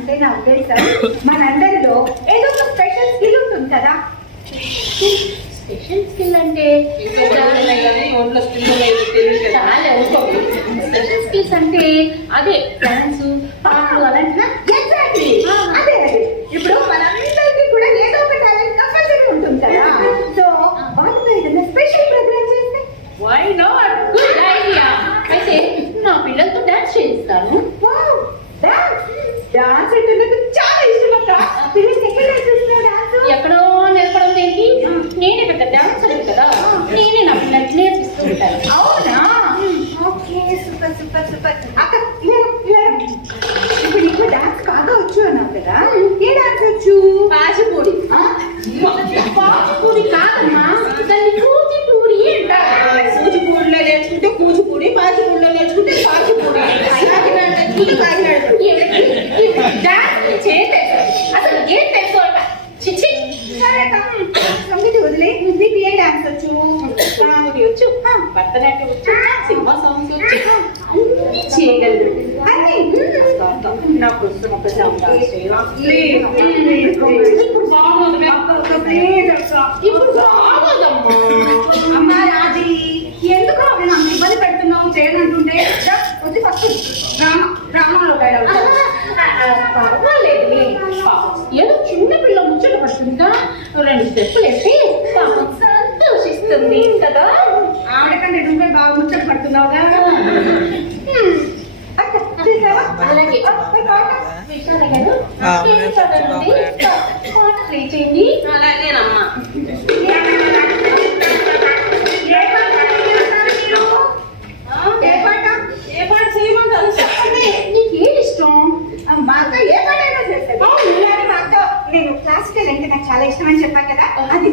అంటే నా ఉద్దేశం మనందరిలో ఏదో ఒక స్పెషల్ స్కిల్ ఉంటుంది కదా. స్పెషల్ స్కిల్ అంటే చాలా స్పెషల్ స్కిల్స్ అంటే అదే డాన్స్ పాటలు అలాంటి ఎగ్జాక్ట్లీ అదే అదే ఇప్పుడు మనందరికీ కూడా ఏదో ఒక టాలెంట్ కంపల్సరీ ఉంటుంది కదా సో వాళ్ళతో ఏదైనా స్పెషల్ ప్రోగ్రామ్ చేస్తే వై నాట్ గుడ్ ఐడియా అయితే నా పిల్లలతో డాన్స్ చేయిస్తాను వావ్ డాన్స్ డాన్స్ అంటే నాకు చాలా ఇష్టం అక్క పిల్లలకి ఎక్కడ నేర్పిస్తున్నావు డాన్స్ ఎక్కడో నేర్పడం దేనికి నేనే పెద్ద డాన్సర్ కదా నేనే నా పిల్లలకి నేర్పిస్తూ ఉంటాను అవునా ఓకే సూపర్ సూపర్ సూపర్ అక్క ఇలా ఇలా ఇప్పుడు నీకు డాన్స్ బాగా వచ్చు అన్నావు కదా ఏ డాన్స్ వచ్చు పాచిపూడి ఆ? పాచిపూడి కాదమ్మా దాన్ని కూచిపూడి అంటారు కూచిపూడిలో నేర్చుకుంటే కూచిపూడి పాచిపూడిలో నేర్చుకుంటే పాచిపూడి కాకినాడ నేర్చుకుంటే కాకినాడ డాన్స్ చేస్తే అసలు ఏం తెలుసుకోవాల చిచ్చి సరే అక్క సంగీత వదిలే నీకు ఏ డాన్స్ వచ్చు రాముడి వచ్చు భరతనాట్యం వచ్చు సినిమా సాంగ్స్ వచ్చు అన్ని చేయగలరు అన్నీ నాకు కోసం ఒక ఇప్పుడు బాగోదు. ఇప్పుడు అమ్మా రాజీ ఎందుకు నేను అంత ఇబ్బంది పెడుతున్నావు చేయనంటుంటే రా, వచ్చి ఫస్ట్ డ్రామా డ్రామాలో డైలాగ్ పర్వాలేదు ఏదో చిన్న పిల్ల ముచ్చట పడుతుందిగా రెండు స్టెప్పులు వేసి పాపం సంతోషిస్తుంది కదా ఆవిడకంటే నువ్వే బాగా ముచ్చట పడుతున్నావుగా హ్మ్. అక్క, చూసావా? అలాగే. ఆ, ఈ పాట. విశాల గారు ఆ, ఏం చదవండి పాట ప్లే చేయండి అలాగేనమ్మా ఏ పాట పాడుతున్నారు మీరు? ఏ పాట? ఏ పాట చేయమంటారు చెప్పండి నీకు ఏది ఇష్టం ఆ, మా అక్క ఏ పాట అయినా చేస్తుంది ఇలాంటి మా అక్క నేను క్లాసికల్ అంటే నాకు చాలా ఇష్టం అని చెప్పాను కదా. అది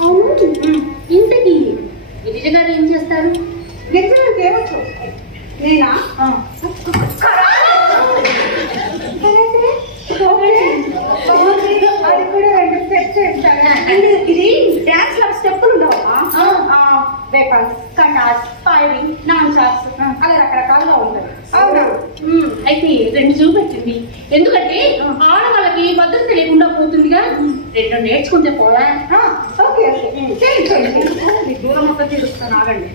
అవును? ఇంతకీ గిరిజ గారు ఏం చేస్తారు గిరిజనులకు ఏమొచ్చు నేనా ఆ, అది కూడా రెండు స్టెప్స్ వేస్తారా ఇది డాన్స్లో స్టెప్పులు ఉండవా వేపాస్ కటాస్ ఫైరింగ్ నాన్ షాట్స్ అలా రకరకాలుగా అవునా మ్మ్. అయితే రెండు చూపెట్టింది. ఎందుకంటే ఆడవాళ్ళకి భద్రత తెలియకుండా పోతుందిగా. రెండు నేర్చుకుంటే పోవా? దూరం మొత్తం ఆగండి.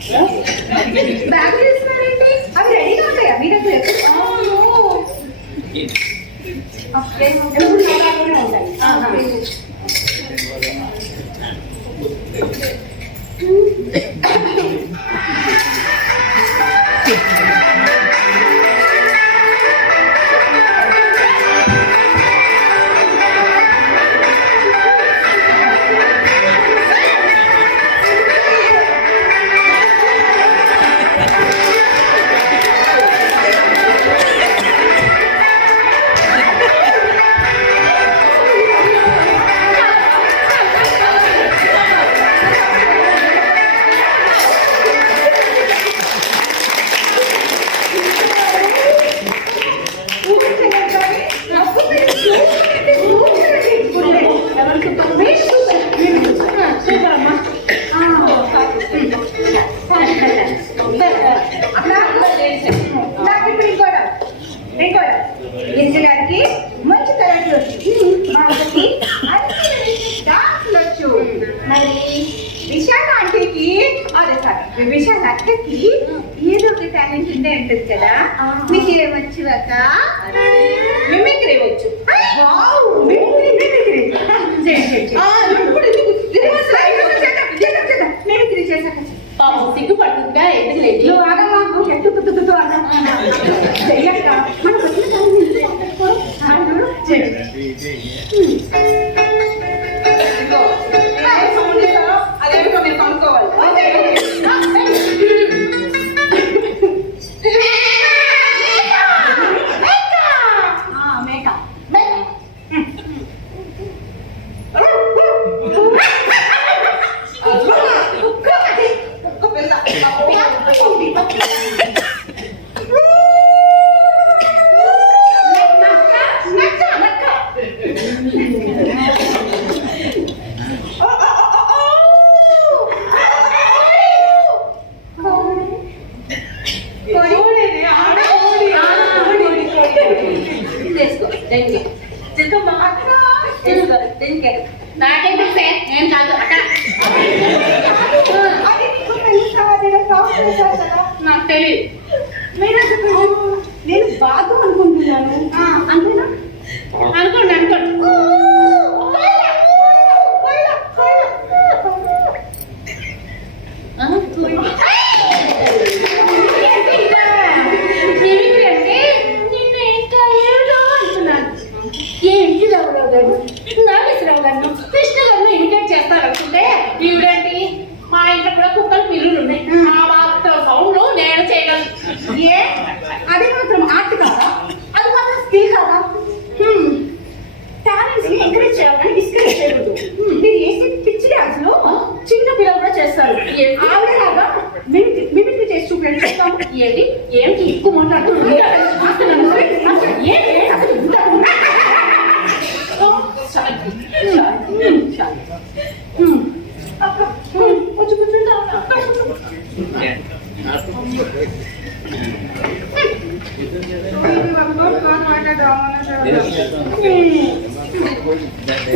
బ్యాగ్ అవి రెడీగా ఉంటాయా మీ దగ్గర? అవును. నాకు ఇప్పుడు ఇంకోటి ఇంకోటి గిరిజ గారికి మంచి కరెంట్లు డాన్సులు వచ్చు మరి విశాఖ ఆంటీకి అదే సార్ విశాఖ అక్కకి ఏదో ఒక టాలెంట్ ఉండే ఉంటుంది కదా మీకు ఏమొచ్చు అక్క మిమిక్రీ వచ్చు ఇప్పుడు ఎందుకు లేదు. నువ్వు ఆగమ్మా. ఓకే తు, తు, తు, తు, తు, ఆగమ్మా. చెయ్యక్క. మనకు వచ్చిన తీసుకో దేనికి నాకేం తెలుసే నేను కాదు? అక్కడ నాకు తెలియదు మీరు చెప్పండి నేను బాగా అనుకుంటున్నాను అంతేనా అనుకోండి అనుకోండి ఆ, మిమిక్రీ అంటే నిన్న ఇంకా ఏమిటో అనుకున్నాను. ఏంటి రావురావు గారు నాగేశ్వరరావు గారు కృష్ణ గారిని ఇమిటేట్ చేస్తారనుకుంటే ఈవిడేంటి మా ఇంట్లో కూడా కుక్కలు పిల్లులు ఉన్నాయి ఆ మాత్రం సౌండ్ నేను చేయగలను ఏ అది మాత్రం ఆర్ట్ కాదా అది మాత్రం స్కిల్ కాదా టాలెంట్స్ని ఎంకరేజ్ చేయాలని డిస్కరేజ్ చేయకూడదు Hmm. మీరు చేసే పిచ్చి డాన్స్లో చిన్న పిల్లలు కూడా చేస్తారు ఏంటి? ఆవిడలాగా మిమిక్రీ మిమిక్రీ చేసి చూపించండి చూస్తాం ఏంటి? ఏంటి? ఎక్కువ మాట్లాడుతున్నాను అసలు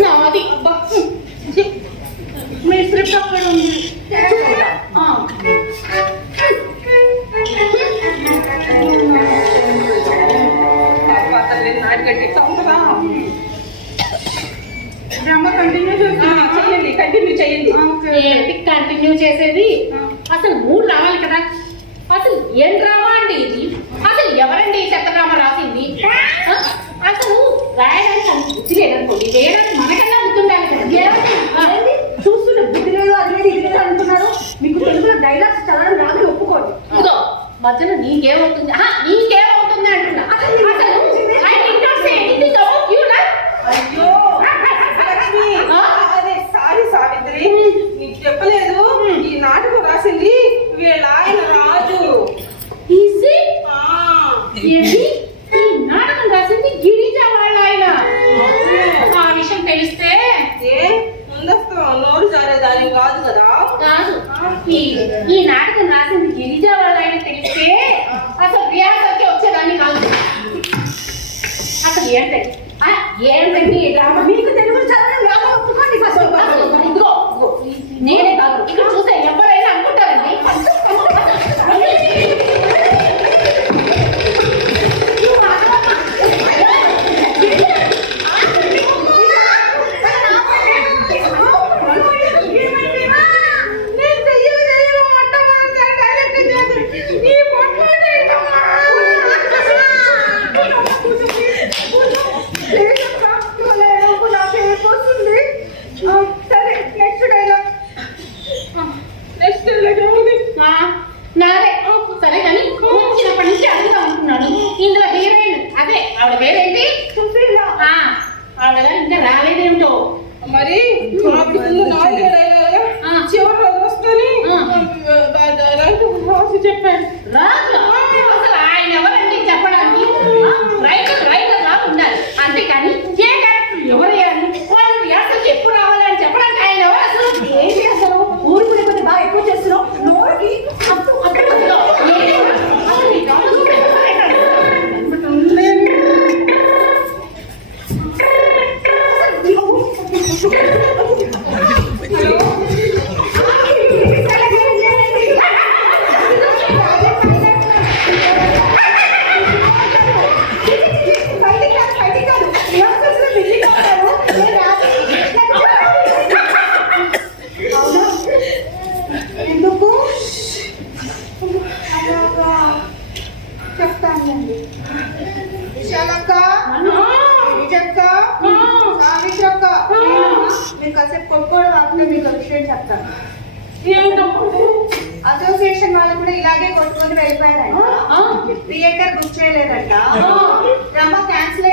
నాది మీ స్క్రిప్ట్ అక్కడ ఉంది. డ్రామా కంటిన్యూ చేస్తున్నా చేయండి కంటిన్యూ చేయండి. ఏంటి కంటిన్యూ చేసేది? అసలు మూడు రావాలి కదా. అసలు ఏం డ్రామా అండి ఇది? అసలు ఎవరండి ఈ చెత్త డ్రామా రాసింది? అసలు రాయడానికి అంత బుద్ధి లేదనుకోండి. వేయడానికి మనకన్నా బుద్ధి ఉండాలి కదా? చూస్తుంటే బుద్ధి లేదు అది లేదు ఇది లేదు అనుకున్నారు మీకు తెలుగులో డైలాగ్స్ చదవడం రాదు ఒప్పుకోండి. ఇదిగో మధ్యలో నీకేమవుతుంది? ఆహా, నీకేమవుతుంది అంటున్నా అసలు I did not say anything about you, నా? అయ్యో లక్ష్మి అదే సారీ సావిత్రి నీకు చెప్పలేదు ఈ నాటకం రాసింది వీళ్ళ ఆయన రాజు Is it? ఆ, ఏంటి? ఈ నాటకం రాసింది గిరిజ వాళ్ళ ఆయన ఆ విషయం తెలిస్తే? ఏ? ముందస్తు నోరు జారేదాని కాదు కదా? కాదు. ఈ ఈ నాటకం రాసింది గిరిజ వాళ్ళ ఆయన తెలిస్తే అసలు రిహార్సల్కి వచ్చేదాన్ని కాదు. అసలు ఏంటండి ఏంటండి డ్రామా మీకు తెలుగు చదవడం నేనే కాదు. ఇక్కడ ¡Suscríbete! కాసేపు కొట్టుకోవడం ఆపితే మీకు విషయం చెప్తాను. అసోసియేషన్ వాళ్ళు కూడా ఇలాగే కొట్టుకొని వెళ్ళిపోయారంట. Theatre book చేయలేదంట. ఆ. Drama cancel